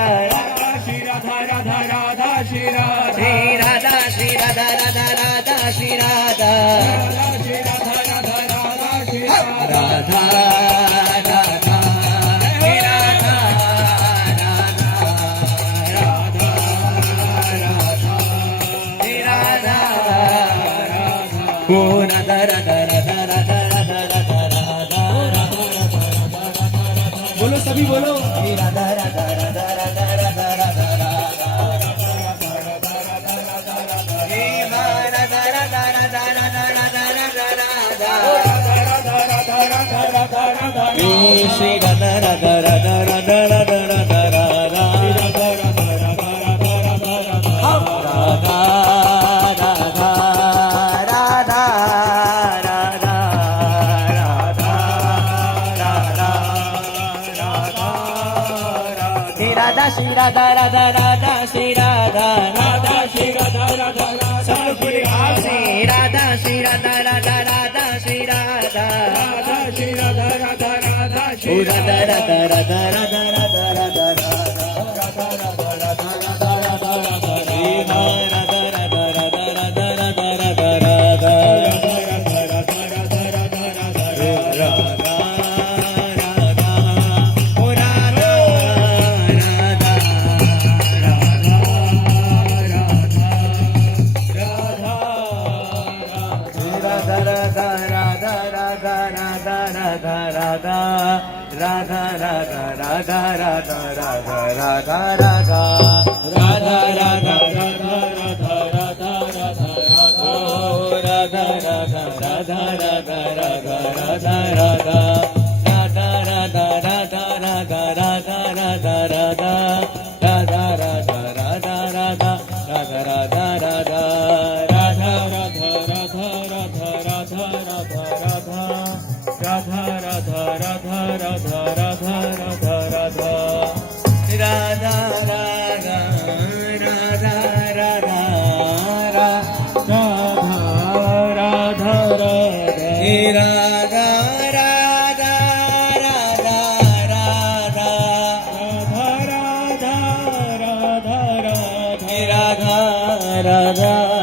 श्री राधा राधा राधा श्री राधा श्री राधा श्री राधा राधा राधा श्री राधा श्री राधा राधा राधा श्री राधा राधा राधा श्री राधा राधा राधा श्री राधा ओ राधा राधा राधा राधा राधा राधा राधा बोलो सभी बोलो श्री राधा राधा राधा राधा राधा राधा श्री राधा राधा राधा राधा राधा राधा राधा राधा राधा राधा राधा श्री राधा श्री राधा राधा राधा श्री राधा राधा श्री राधा राधा राधा श्री राधा श्री राधा राधा राधा श्री राधा राधा श्री राधा राधा राधा श्री राधा राधा राधा राधा राधा राधा राधा